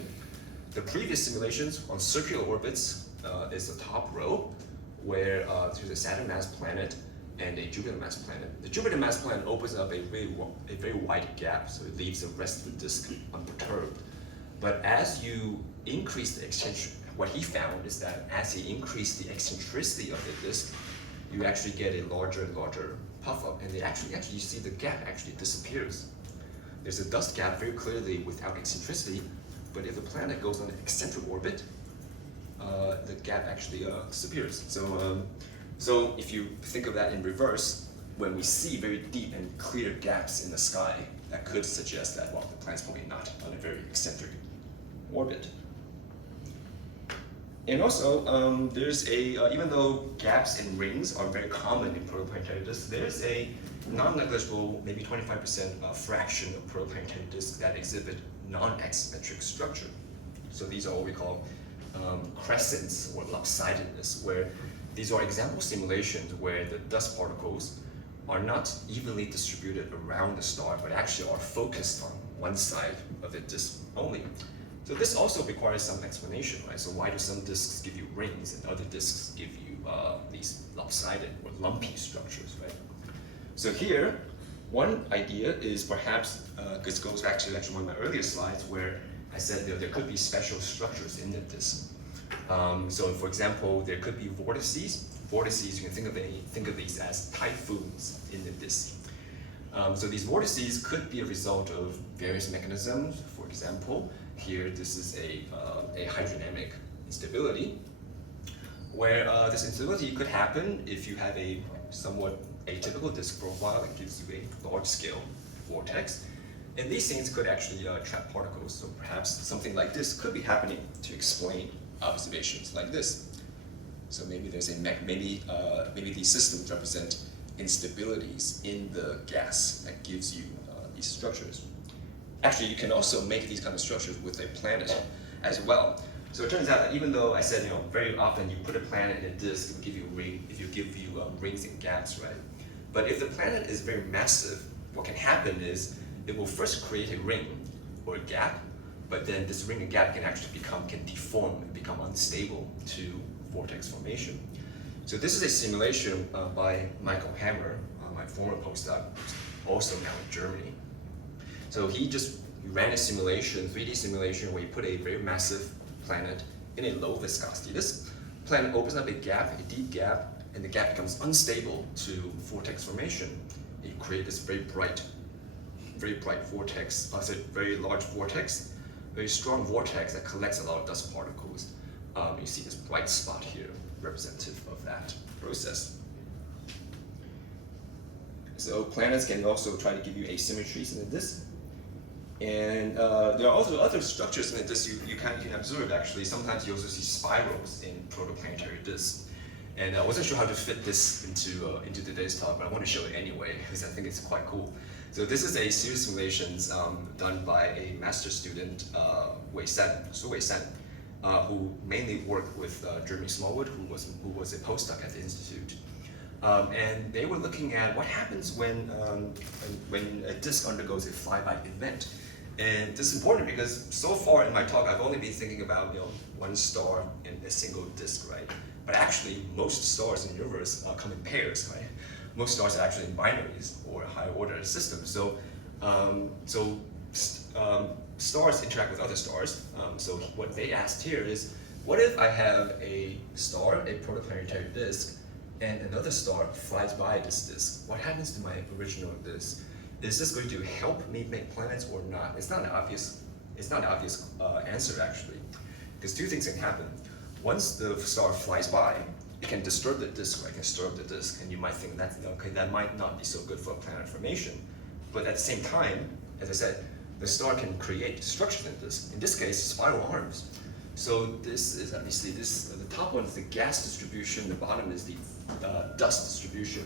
The previous simulations on circular orbits is the top row, where there's a Saturn mass planet and a Jupiter mass planet. The Jupiter mass planet opens up a very wide gap, so it leaves the rest of the disk unperturbed. But as you increase the eccentricity, what he found is that as he increased the eccentricity of the disk, you actually get a larger and larger puff up, and actually you see the gap actually disappears. There's a dust gap very clearly without eccentricity, but if the planet goes on an eccentric orbit, the gap actually disappears. So if you think of that in reverse, when we see very deep and clear gaps in the sky, that could suggest that, well, the planet's probably not on a very eccentric orbit. And also, there's even though gaps and rings are very common in protoplanetary disks, there's a non-negligible, maybe 25% fraction of protoplanetary disks that exhibit non-asymmetric structure. So these are what we call crescents or lopsidedness, where these are example simulations where the dust particles are not evenly distributed around the star, but actually are focused on one side of the disk only. So this also requires some explanation, right? So why do some disks give you rings and other disks give you these lopsided or lumpy structures, right? So here, one idea is perhaps, this goes back to actually one of my earlier slides where I said there could be special structures in the disk. So for example, there could be vortices. Vortices, you can think of these as typhoons in the disk. So these vortices could be a result of various mechanisms. For example, here this is a hydrodynamic instability, where this instability could happen if you have a somewhat atypical disk profile that gives you a large-scale vortex. And these things could actually trap particles. So perhaps something like this could be happening to explain observations like this. So maybe there's maybe these systems represent instabilities in the gas that gives you these structures. Actually, you can also make these kind of structures with a planet as well. So it turns out that even though I said, very often you put a planet in a disk, it will give you rings and gaps, right? But if the planet is very massive, what can happen is it will first create a ring or a gap, but then this ring and gap can actually can deform and become unstable to vortex formation. So this is a simulation by Michael Hammer, my former postdoc, also now in Germany. So he ran a simulation, 3D simulation, where you put a very massive planet in a low viscosity. This planet opens up a gap, a deep gap, and the gap becomes unstable to vortex formation. You create this very bright vortex, very large vortex, very strong vortex that collects a lot of dust particles. You see this bright spot here, representative of that process. So planets can also try to give you asymmetries in the disk. And there are also other structures in the disk you can observe, actually. Sometimes you also see spirals in protoplanetary disks. And I wasn't sure how to fit this into today's talk, but I want to show it anyway, because I think it's quite cool. So this is a series of simulations done by a master student, Wei San. who mainly worked with Jeremy Smallwood, who was a postdoc at the institute. And they were looking at what happens when a disk undergoes a flyby event. And this is important because so far in my talk, I've only been thinking about one star and a single disk, right? But actually, most stars in the universe come in pairs, right? Most stars are actually in binaries or higher order systems. So, stars interact with other stars. So what they asked here is, what if I have a star, a protoplanetary disk, and another star flies by this disk? What happens to my original disk? Is this going to help me make planets or not? It's not an obvious answer actually, because two things can happen. Once the star flies by, it can disturb the disk, right? It can stir up the disk, and you might think that okay, that might not be so good for planet formation. But at the same time, as I said, the star can create structures in the disk. In this case, spiral arms. So this is, let me see, the top one is the gas distribution, the bottom is the dust distribution.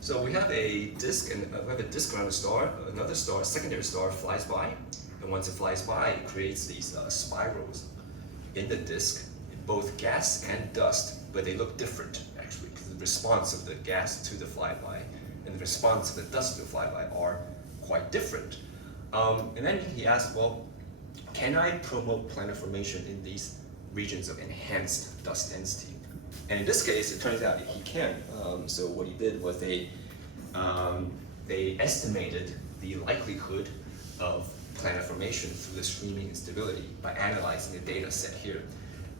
So we have a disk, and we have a disk around a star, another star, a secondary star flies by, and once it flies by, it creates these spirals in the disk, both gas and dust, but they look different actually, because the response of the gas to the flyby and the response of the dust to the flyby are quite different. And then he asked, well, can I promote planet formation in these regions of enhanced dust density? And in this case, it turns out he can. So what he did was they estimated the likelihood of planet formation through the streaming instability by analyzing the data set here.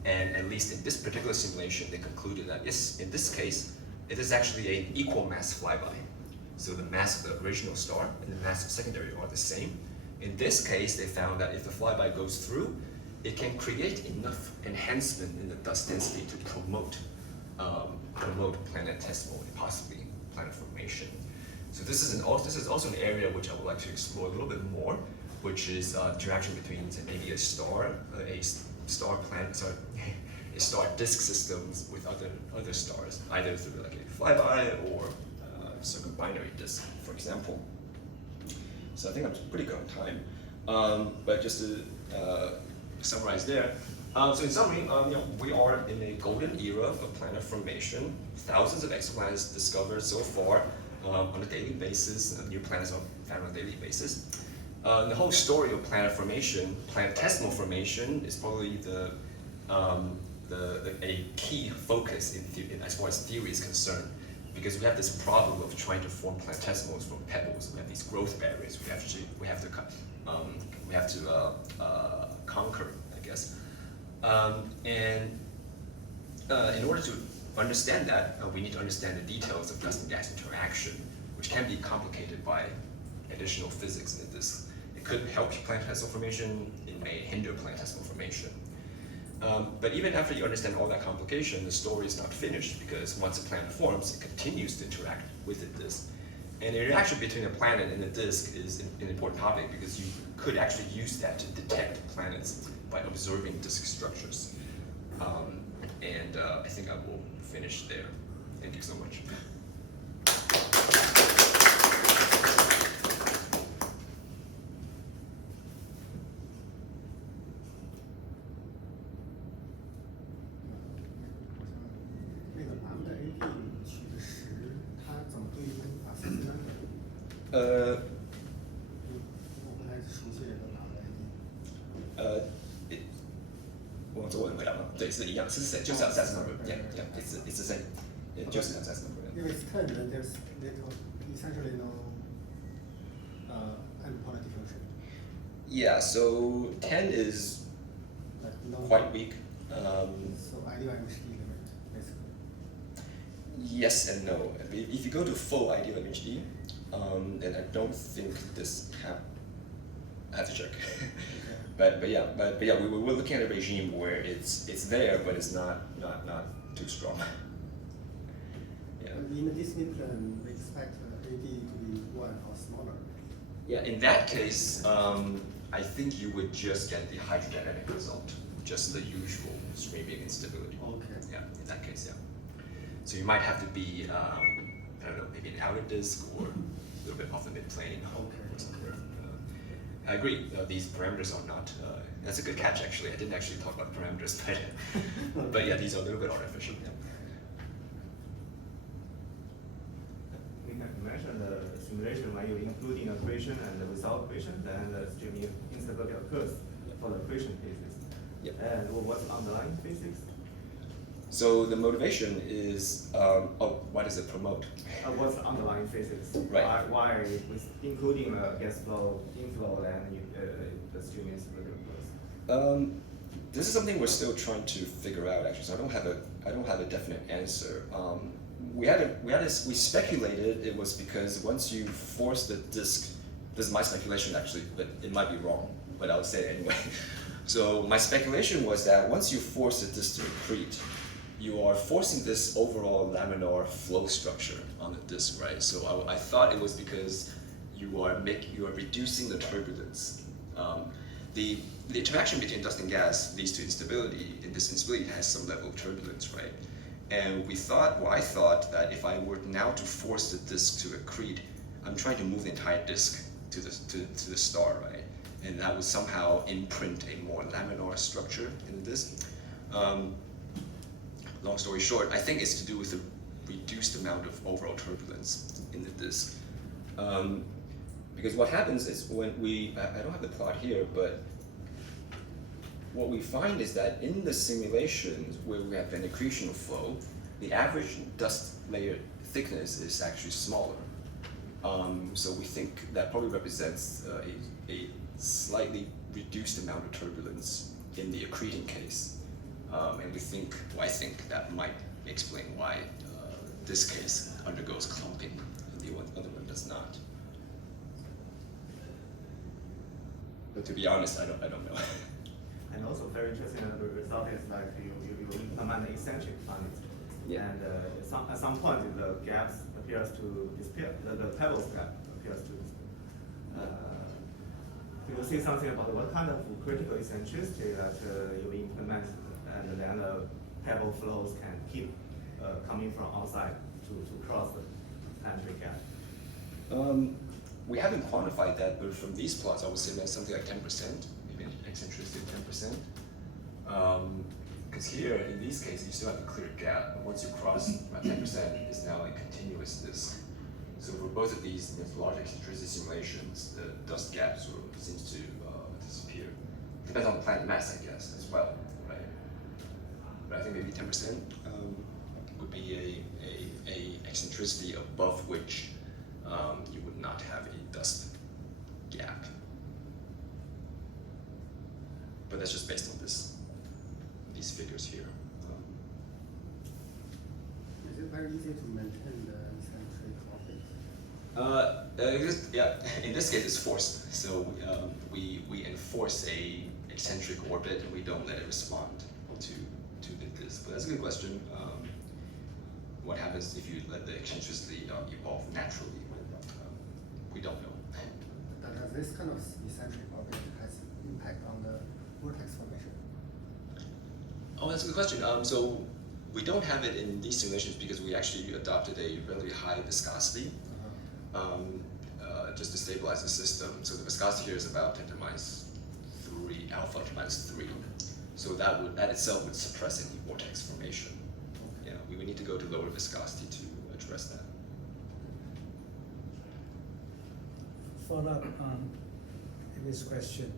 And at least in this particular simulation, they concluded that yes, in this case, it is actually an equal mass flyby. So the mass of the original star and the mass of secondary are the same. In this case, they found that if the flyby goes through, it can create enough enhancement in the dust density to promote planetesimal and possibly planet formation. So this is also an area which I would like to explore a little bit more, which is interaction between maybe a star disk systems with other stars, either through like a flyby or circumbinary disk, for example. So I think I'm pretty good on time. But just to summarize there, so in summary, we are in a golden era of planet formation. Thousands of exoplanets discovered so far on a daily basis. New planets are found on a daily basis. The whole story of planet formation, planetesimal formation, is probably a key focus as far as theory is concerned, because we have this problem of trying to form planetesimals from pebbles. We have these growth barriers we have to conquer, I guess. And in order to understand that, we need to understand the details of dust and gas interaction, which can be complicated by additional physics in this. It could help planetesimal formation, it may hinder planetesimal formation. But even after you understand all that complication, the story is not finished, because once a planet forms, it continues to interact with the disk. And the interaction between a planet and a disk is an important topic, because you could actually use that to detect planets by observing disk structures. I think I will finish there. Thank you so much.我中文回答吗？对，是一样，就是就是 that's number. Yeah, it's the same. 就是 that's number. If it's 10, then there's essentially no endpoint diffusion. Yeah, so 10 is Like no, quite weak. So ideal MHD limit, basically. Yes and no. If you go to full ideal MHD, then I don't think this I have to check. But yeah, we were looking at a regime where it's there, but it's not too strong. Yeah. In the Disney plan, we expect AD to be 1 or smaller. Yeah, in that case, I think you would just get the hydrodynamic result, just the usual streaming instability. Okay. Yeah, in that case, yeah. So you might have to be, I don't know, maybe an outer disk or a little bit off the mid-plane. Okay. I agree. These parameters are not. That's a good catch, actually. I didn't actually talk about the parameters, but yeah, these are a little bit artificial. Yeah. You mentioned the simulation when you're including a equation and without equation, then the streaming instability occurs for the equation cases. Yep. And what's the underlying physics? So the motivation is, why does it promote? What's the underlying physics? Right. Why with including a gas flow, inflow, then the streaming instability occurs? This is something we're still trying to figure out, actually. So I don't have a definite answer. We speculated it was because once you force the disk, this is my speculation actually, but it might be wrong, but I'll say it anyway. So my speculation was that once you force the disk to accrete, you are forcing this overall laminar flow structure on the disk, right? So I thought it was because you are reducing the turbulence. The interaction between dust and gas leads to instability, and this instability has some level of turbulence, right? And I thought that if I were now to force the disk to accrete, I'm trying to move the entire disk to the star, right? And that would somehow imprint a more laminar structure in the disk. Long story short, I think it's to do with the reduced amount of overall turbulence in the disk. Because what happens is when I don't have the plot here, but what we find is that in the simulations where we have an accretional flow, the average dust layer thickness is actually smaller. So we think that probably represents a slightly reduced amount of turbulence in the accreting case. And I think that might explain why this case undergoes clumping and the other one does not. But to be honest, I don't know. And also very interesting result is like you implement the eccentric on it. Yeah. And at some point the gaps appears to disappear, the pebbles gap appears to disappear. You will say something about what kind of critical eccentricity that you implement, and then the pebble flows can keep coming from outside to cross the planetary gap. We haven't quantified that, but from these plots, I would say that's something like 10%, maybe eccentricity of 10%. Because here, in these cases, you still have a clear gap, and once you cross about 10%, it's now a continuous disk. So for both of these large eccentricity simulations, the dust gap sort of seems to disappear. Depends on the planet mass, I guess, as well, right? But I think maybe 10% would be a eccentricity above which you would not have a dust gap. But that's just based on these figures here. Is it very easy to maintain the eccentric orbit? Yeah, in this case it's forced. So we enforce a eccentric orbit and we don't let it respond to the disk. But that's a good question. What happens if you let the eccentricity evolve naturally? We don't know. Does this kind of eccentric orbit has impact on the vortex formation? Oh, that's a good question. So we don't have it in these simulations because we actually adopted a really high viscosity just to stabilize the system. So the viscosity here is about 10 to the minus 3, alpha to minus 3. So that itself would suppress any vortex formation. Yeah, we would need to go to lower viscosity to address that. Follow up on this question.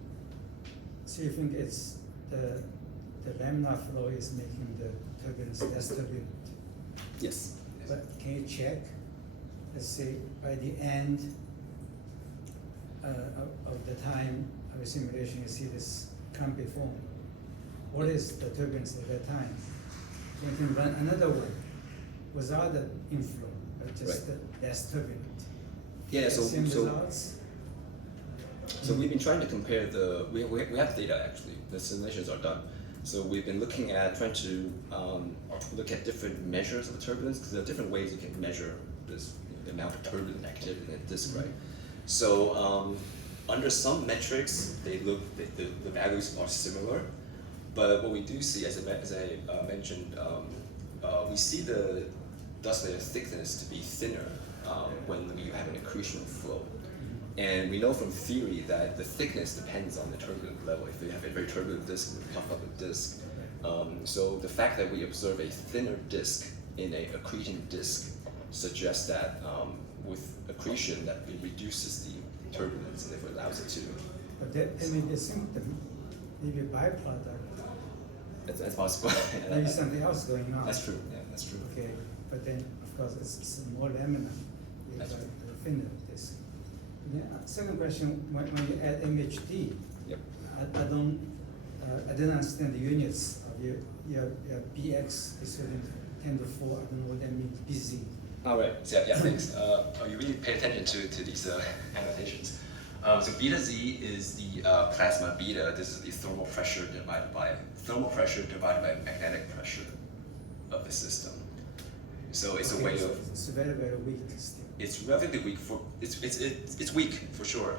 So you think it's the laminar flow is making the turbulence less turbulent? Yes. But can you check, let's say by the end of the time of a simulation, you see this clumpy form. What is the turbulence at that time? You can run another one without the inflow, but just less turbulent. Yeah, Same results? So we've been trying to compare we have data actually, the simulations are done. So we've been trying to look at different measures of the turbulence, because there are different ways you can measure this, the amount of turbulent activity in a disk, right? So under some metrics, the values are similar, but what we do see, as I mentioned, we see the dust layer thickness to be thinner when you have an accretional flow. And we know from theory that the thickness depends on the turbulent level. If you have a very turbulent disk, it will puff up a disk. So the fact that we observe a thinner disk in a accreting disk suggests that with accretion that it reduces the turbulence and therefore allows it to. But that may be a symptom, maybe a byproduct, That's possible. maybe something else going on. That's true. Yeah, that's true. Okay, but then of course it's more laminar. You That's have right. a thinner disk. Yeah, second question: when you add MHD, Yep. I don't understand the units of your BX is equal to 10 to 4. I don't know what that means. BZ. All right. So yeah, thanks. You really pay attention to these annotations. So beta Z is the plasma beta. This is the thermal pressure divided by magnetic pressure of the system. So it's a way of. It's very very weak still. It's relatively weak for it's weak for sure.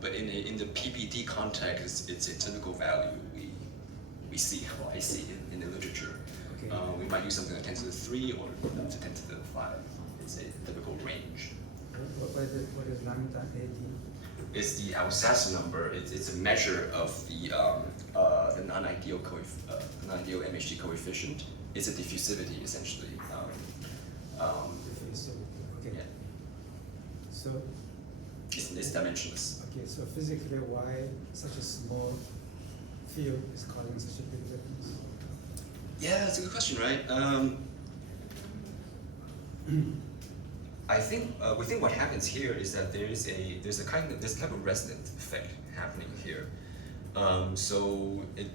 But in the PPD context, it's a typical value we see, or I see in the literature. Okay. We might use something like 10 to the 3 or up to 10 to the 5. It's a typical range. What is lambda AD? It's the Alsace number. It's a measure of the non-ideal non-ideal MHD coefficient. It's a diffusivity essentially. Okay. Yeah. So It's dimensionless. okay, so physically, why such a small field is causing such a big difference? Yeah, that's a good question, right? I think we think what happens here is that there's a kind of resonant effect happening here.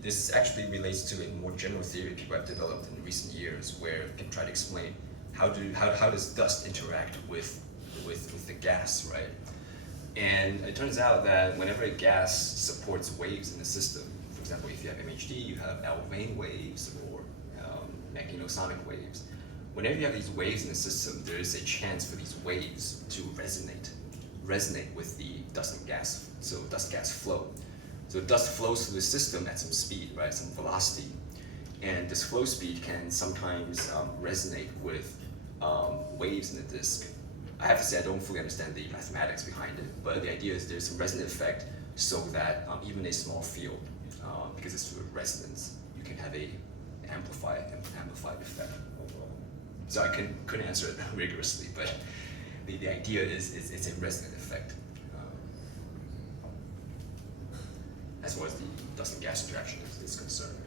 This actually relates to a more general theory people have developed in recent years, where people try to explain how does dust interact with the gas, right? And it turns out that whenever a gas supports waves in the system, for example, if you have MHD, you have Alfvén waves or magneto-sonic waves. Whenever you have these waves in the system, there is a chance for these waves to resonate with the dust and gas, so dust-gas flow. So dust flows through the system at some speed, right, some velocity, and this flow speed can sometimes resonate with waves in the disk. I have to say I don't fully understand the mathematics behind it, but the idea is there's some resonant effect so that even a small field, because it's through resonance, you can have a amplified effect overall. So I couldn't answer it rigorously, but the idea is it's a resonant effect. As far as the dust and gas interaction is concerned.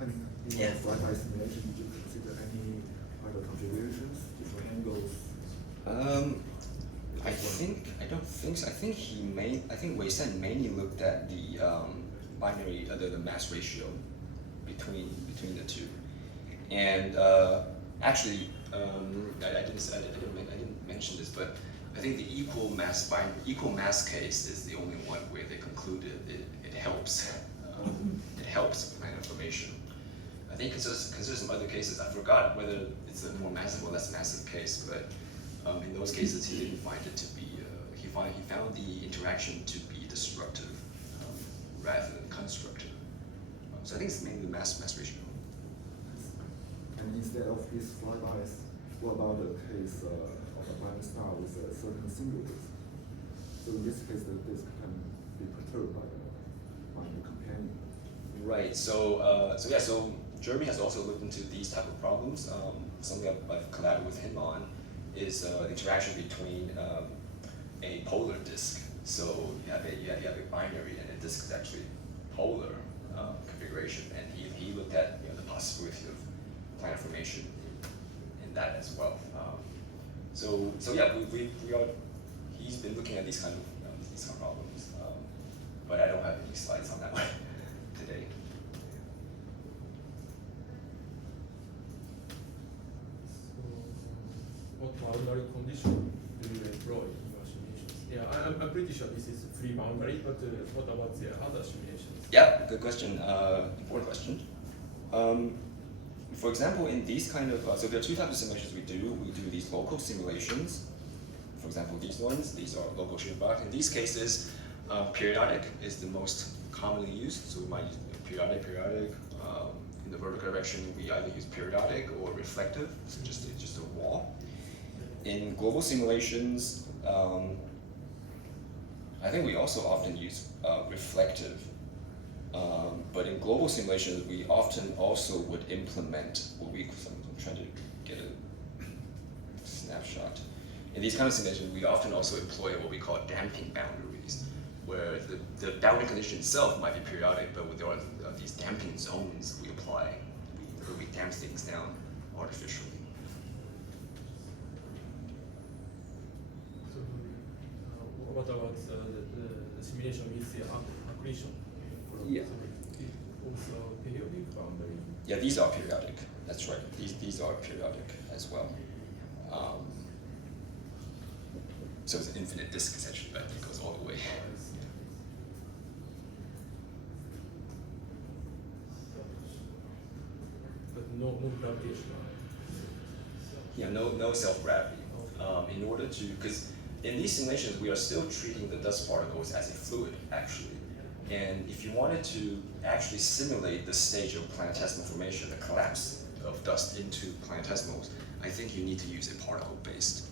And in Yeah. flyby simulation, did you consider any other contributions, different angles? I don't think so. I think Wei Sen mainly looked at the binary, the mass ratio between the two, and actually, I didn't mention this, but I think the equal mass case is the only one where they concluded it helps. It helps planet formation. I think consider some other cases. I forgot whether it's a more massive or less massive case, but in those cases he didn't find it to be. He found the interaction to be destructive rather than constructive. So I think it's mainly the mass ratio. And instead of these flybys, what about the case of a planet star with a certain single disk? So in this case, the disk can be perturbed by the companion. Right. So Jeremy has also looked into these type of problems. Something I've collaborated with him on is the interaction between a polar disk. So you have a binary, and the disk is actually polar configuration, and he looked at the possibility of planet formation in that as well. He's been looking at these kind of problems, but I don't have any slides on that one today. What boundary condition do you employ in your simulations? Yeah, I'm pretty sure this is free boundary, but what about the other simulations? Yeah, good question. Important question. For example, in these kind of so there are two types of simulations we do. We do these local simulations. For example, these ones. These are local shear box. In these cases, periodic is the most commonly used. So we might use periodic. In the vertical direction, we either use periodic or reflective, so just a wall. in global simulations, I think we also often use reflective. But in global simulations, we often also would implement what I'm trying to get a snapshot. In these kind of simulations, we often also employ what we call damping boundaries, where the boundary condition itself might be periodic, but there are these damping zones we apply, where we damp things down artificially. So, what about the simulation with the accretion? Yeah. So it also periodic boundary? Yeah, these are periodic. That's right. These are periodic as well. So it's an infinite disk essentially, but it goes all the way. But no gravitation. Yeah, no self-gravity. In order to, because in these simulations, we are still treating the dust particles as a fluid, actually. And if you wanted to actually simulate the stage of planetesimal formation, the collapse of dust into planetesimals, I think you need to use a particle-based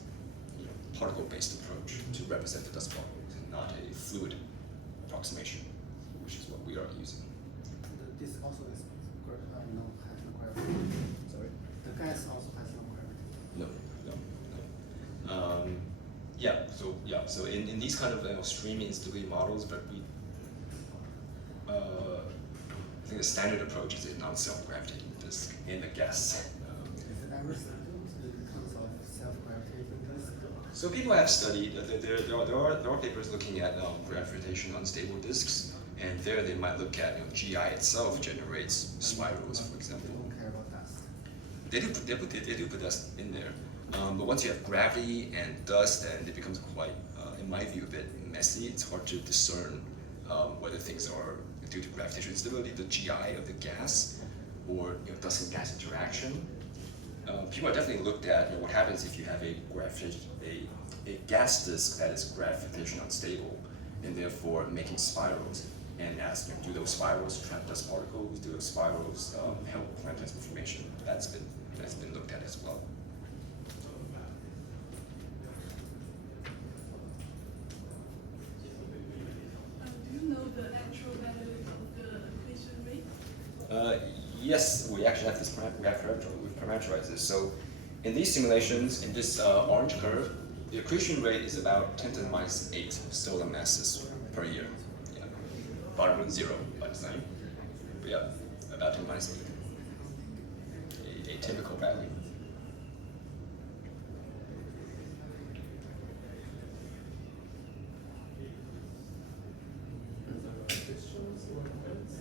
approach to represent the dust particles, and not a fluid approximation, which is what we are using. This also is has no gravity. Sorry? The gas also has no gravity. No. So in these kind of streaming instability models, but I think the standard approach is a non-self-gravitating disk in a gas. Is it ever settled in terms of self-gravitating disk? So people have studied, there are papers looking at gravitation unstable disks, and there they might look at GI itself generates spirals, for They example. don't care about dust. They do put dust in there, but once you have gravity and dust, then it becomes quite, in my view, a bit messy. It's hard to discern whether things are due to gravitational instability, the GI of the gas, or dust and gas interaction. People have definitely looked at what happens if you have a gas disk that is gravitationally unstable, and therefore making spirals, and ask, do those spirals trap dust particles? Do those spirals help planetesimal formation? That's been looked at as well. Do you know the actual value of the accretion rate? Yes, we actually have this. We've parameterized this. So, in these simulations, in this orange curve, the accretion rate is about 10 to the minus 8 solar masses per year. Yeah. Bottom line 0 by design. But yeah, about 10 to the minus 8. A typical value. Questions or comments?